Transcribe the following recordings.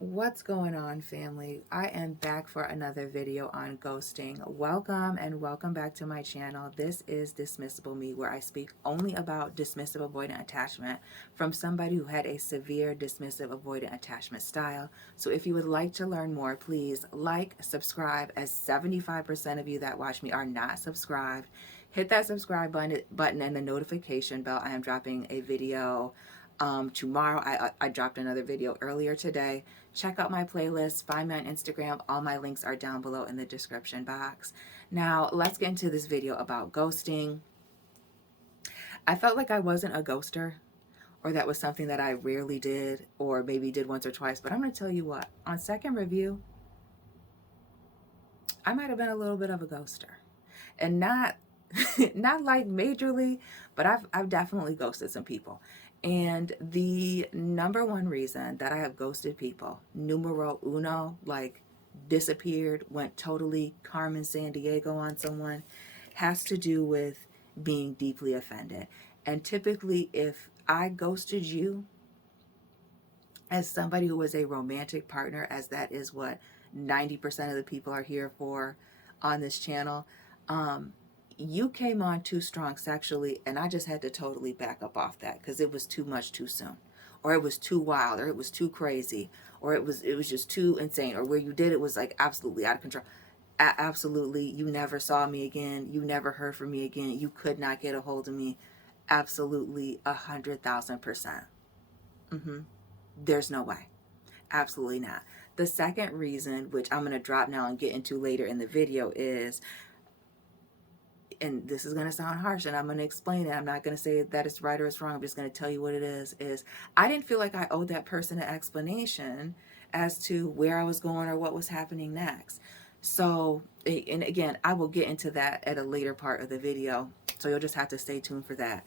What's going on, family? I am back for another video on ghosting. Welcome and welcome back to my channel. This is Dismissible Me, where I speak only about dismissive avoidant attachment from somebody who had a severe dismissive avoidant attachment style. So if you would like to learn more, please like, subscribe, as 75% of you that watch me are not subscribed. Hit that subscribe button and the notification bell. I am dropping a video tomorrow. I dropped another video earlier today. Check out my playlist, find me on Instagram. All my links are down below in the description box. Now, let's get into this video about ghosting. I felt like I wasn't a ghoster, or that was something that I rarely did, or maybe did once or twice. But I'm going to tell you what, on second review, I might have been a little bit of a ghoster. And not not like majorly, but I've definitely ghosted some people. And the number one reason that I have ghosted people, numero uno, like disappeared, went totally Carmen Sandiego on someone, has to do with being deeply offended. And typically, if I ghosted you as somebody who was a romantic partner, as that is what 90% of the people are here for on this channel, you came on too strong sexually, and I just had to totally back up off that because it was too much too soon, or it was too wild, or it was too crazy, or it was just too insane, or where you did it was like absolutely out of control. Absolutely, you never saw me again. You never heard from me again. You could not get a hold of me. Absolutely, 100,000%. There's no way. Absolutely not. The second reason, which I'm going to drop now and get into later in the video, is, and this is going to sound harsh, and I'm going to explain it. I'm not going to say that it's right or it's wrong. I'm just going to tell you what it is I didn't feel like I owed that person an explanation as to where I was going or what was happening next. So, and again, I will get into that at a later part of the video. So you'll just have to stay tuned for that.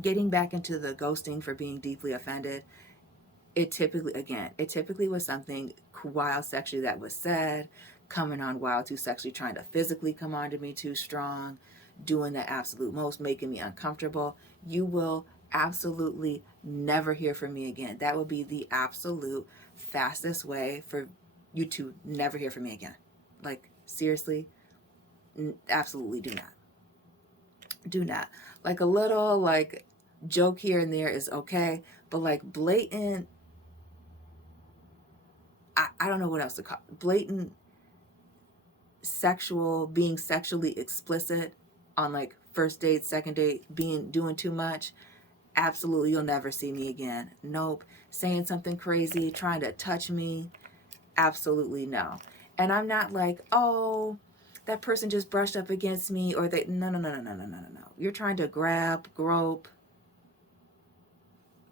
Getting back into the ghosting for being deeply offended, it typically was something wild sexually that was said, coming on wild too sexually, trying to physically come on to me too strong, doing the absolute most, making me uncomfortable. You will absolutely never hear from me again. That would be the absolute fastest way for you to never hear from me again. Like, seriously, absolutely do not. Do not. Like, a little, like, joke here and there is okay, but like blatant, I don't know what else to call it. Blatant being sexually explicit on like first date, second date, doing too much. Absolutely, you'll never see me again. Nope. Saying something crazy, trying to touch me. Absolutely no. And I'm not like, oh, that person just brushed up against me, or they, no. You're trying to grab, grope,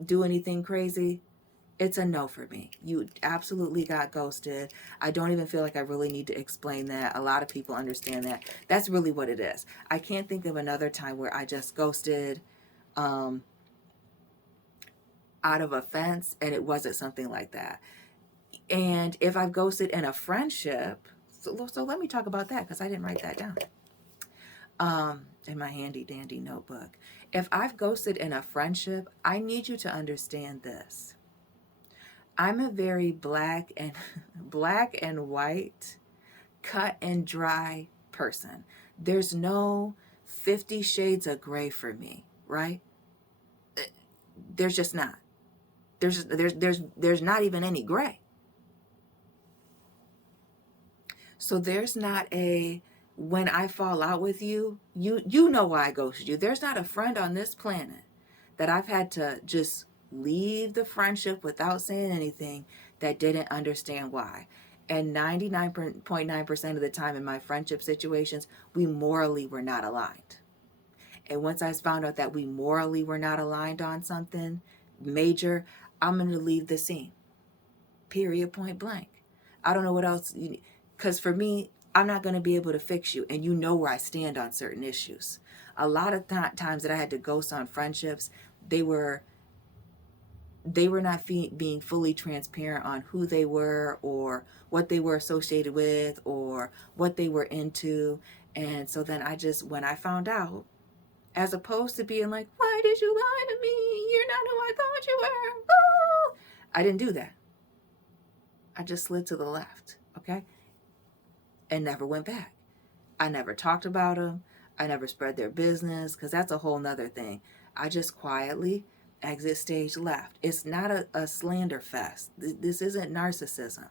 do anything crazy. It's a no for me. You absolutely got ghosted. I don't even feel like I really need to explain that. A lot of people understand that. That's really what it is. I can't think of another time where I just ghosted out of offense, and it wasn't something like that. And if I've ghosted in a friendship, so let me talk about that, because I didn't write that down in my handy dandy notebook. If I've ghosted in a friendship, I need you to understand this. I'm a very black and white, cut and dry person. There's no 50 shades of gray for me, right? There's just not. There's not even any gray. So there's not a, when I fall out with you, you know why I ghosted you. There's not a friend on this planet that I've had to just leave the friendship without saying anything that didn't understand why. And 99.9% of the time in my friendship situations, we morally were not aligned. And once I found out that we morally were not aligned on something major, I'm going to leave the scene. Period, point blank. I don't know what else, because for me, I'm not going to be able to fix you. And you know where I stand on certain issues. A lot of times that I had to ghost on friendships, they were not being fully transparent on who they were, or what they were associated with, or what they were into. And so then when I found out, as opposed to being like, why did you lie to me? You're not who I thought you were. Oh! I didn't do that. I just slid to the left, okay? And never went back. I never talked about them. I never spread their business, because that's a whole nother thing. I just quietly exit stage left. It's not a slander fest. This isn't narcissism.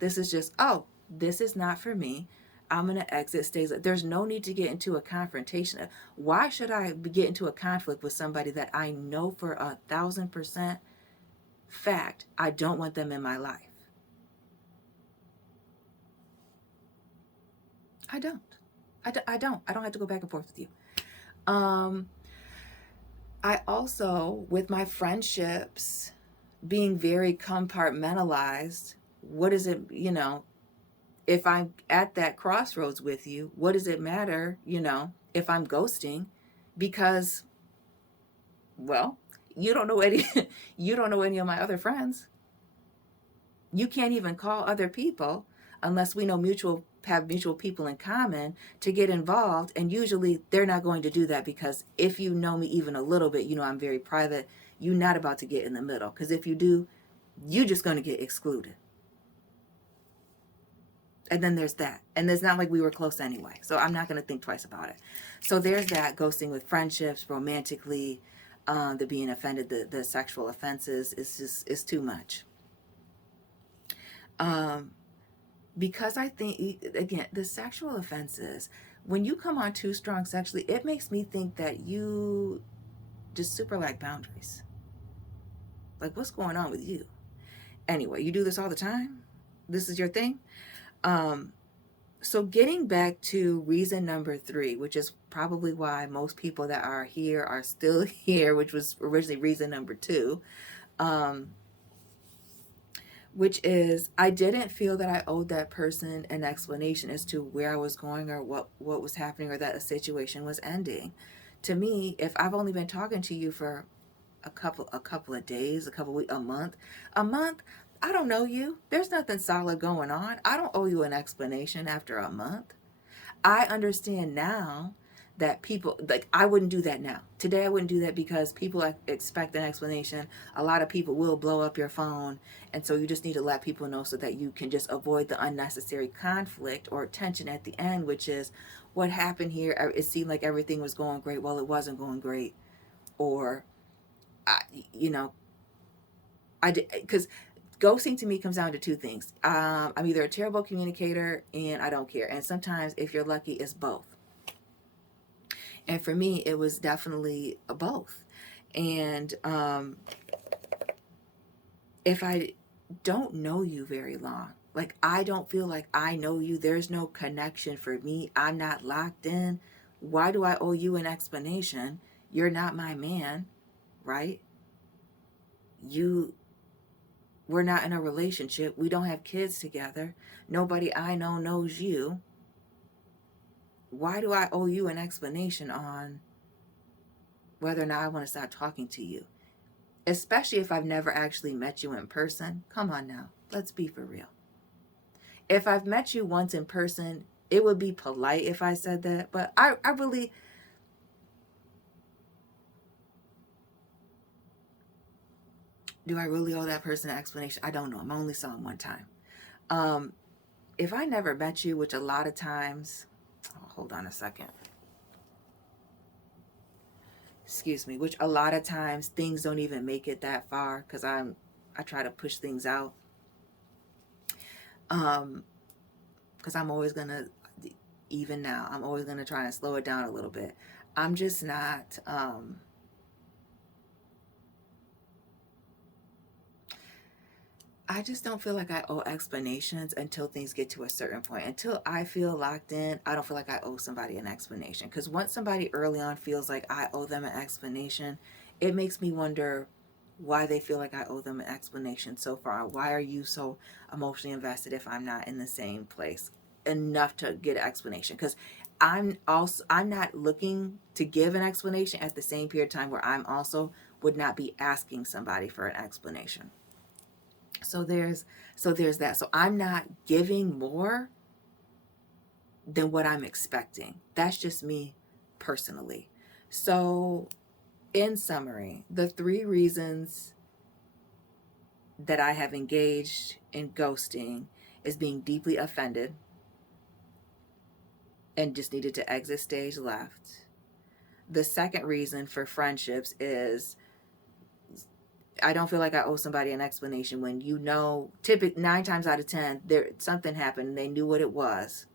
This is just, oh, this is not for me. I'm going to exit stage. There's no need to get into a confrontation. Why should I get into a conflict with somebody that I know for 1,000% fact I don't want them in my life? I don't. I don't. I don't have to go back and forth with you. Um, I also, with my friendships, being very compartmentalized, what is it, if I'm at that crossroads with you, what does it matter, if I'm ghosting? Because, well, you don't know any, you don't know any of my other friends. You can't even call other people unless we know have mutual people in common to get involved. And usually they're not going to do that, because if you know me even a little bit, I'm very private. You're not about to get in the middle, because if you do, you're just going to get excluded. And then there's that. And it's not like we were close anyway, so I'm not going to think twice about it. So there's that. Ghosting with friendships, romantically, the being offended, the sexual offenses, is too much. Because I think, again, the sexual offenses, when you come on too strong sexually, it makes me think that you just super lack boundaries. Like, what's going on with you? Anyway, you do this all the time? This is your thing? So getting back to reason number 3, which is probably why most people that are here are still here, which was originally reason number 2, which is I didn't feel that I owed that person an explanation as to where I was going or what was happening, or that a situation was ending. To me, if I've only been talking to you for a couple of days, a couple of weeks, a month, I don't know you. There's nothing solid going on. I don't owe you an explanation after a month. I understand now that people, like, I wouldn't do that now. Today I wouldn't do that, because people expect an explanation. A lot of people will blow up your phone, and so you just need to let people know so that you can just avoid the unnecessary conflict or tension at the end, which is what happened here. It seemed like everything was going great. Well, it wasn't going great. Or, I did, because ghosting to me comes down to 2 things. I'm either a terrible communicator and I don't care. And sometimes, if you're lucky, it's both. And for me, it was definitely both. And if I don't know you very long, like, I don't feel like I know you, there's no connection for me, I'm not locked in, why do I owe you an explanation? You're not my man, right? We're not in a relationship. We don't have kids together. Nobody I know knows you. Why do I owe you an explanation on whether or not I want to stop talking to you? Especially if I've never actually met you in person. Come on now. Let's be for real. If I've met you once in person, it would be polite if I said that. But I really... Do I really owe that person an explanation? I don't know. I only saw him one time. If I never met you, which a lot of times... hold on a second. Excuse me. Which a lot of times things don't even make it that far, because I try to push things out. Because I'm always going to, even now, I'm always going to try and slow it down a little bit. I'm just not... I just don't feel like I owe explanations until things get to a certain point. Until I feel locked in, I don't feel like I owe somebody an explanation. Because once somebody early on feels like I owe them an explanation, it makes me wonder why they feel like I owe them an explanation so far. Why are you so emotionally invested if I'm not in the same place enough to get an explanation? Because I'm not looking to give an explanation at the same period of time where I'm also would not be asking somebody for an explanation. So there's that. So I'm not giving more than what I'm expecting. That's just me personally. So in summary, the 3 reasons that I have engaged in ghosting is being deeply offended and just needed to exit stage left. The second reason for friendships is I don't feel like I owe somebody an explanation when you know, typically 9 times out of 10, there something happened and they knew what it was,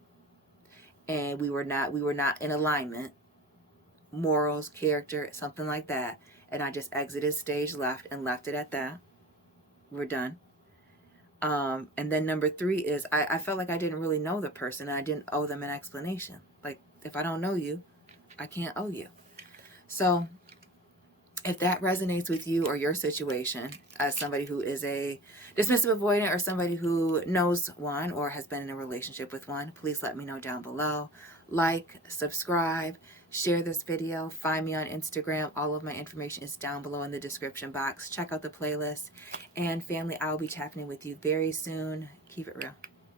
and we were not in alignment, morals, character, something like that, and I just exited stage left and left it at that. We're done. And then number 3 is I felt like I didn't really know the person and I didn't owe them an explanation. Like, if I don't know you, I can't owe you. So if that resonates with you or your situation as somebody who is a dismissive avoidant or somebody who knows one or has been in a relationship with one, please let me know down below. Like, subscribe, share this video, find me on Instagram. All of my information is down below in the description box. Check out the playlist. And family, I'll be tapping in with you very soon. Keep it real.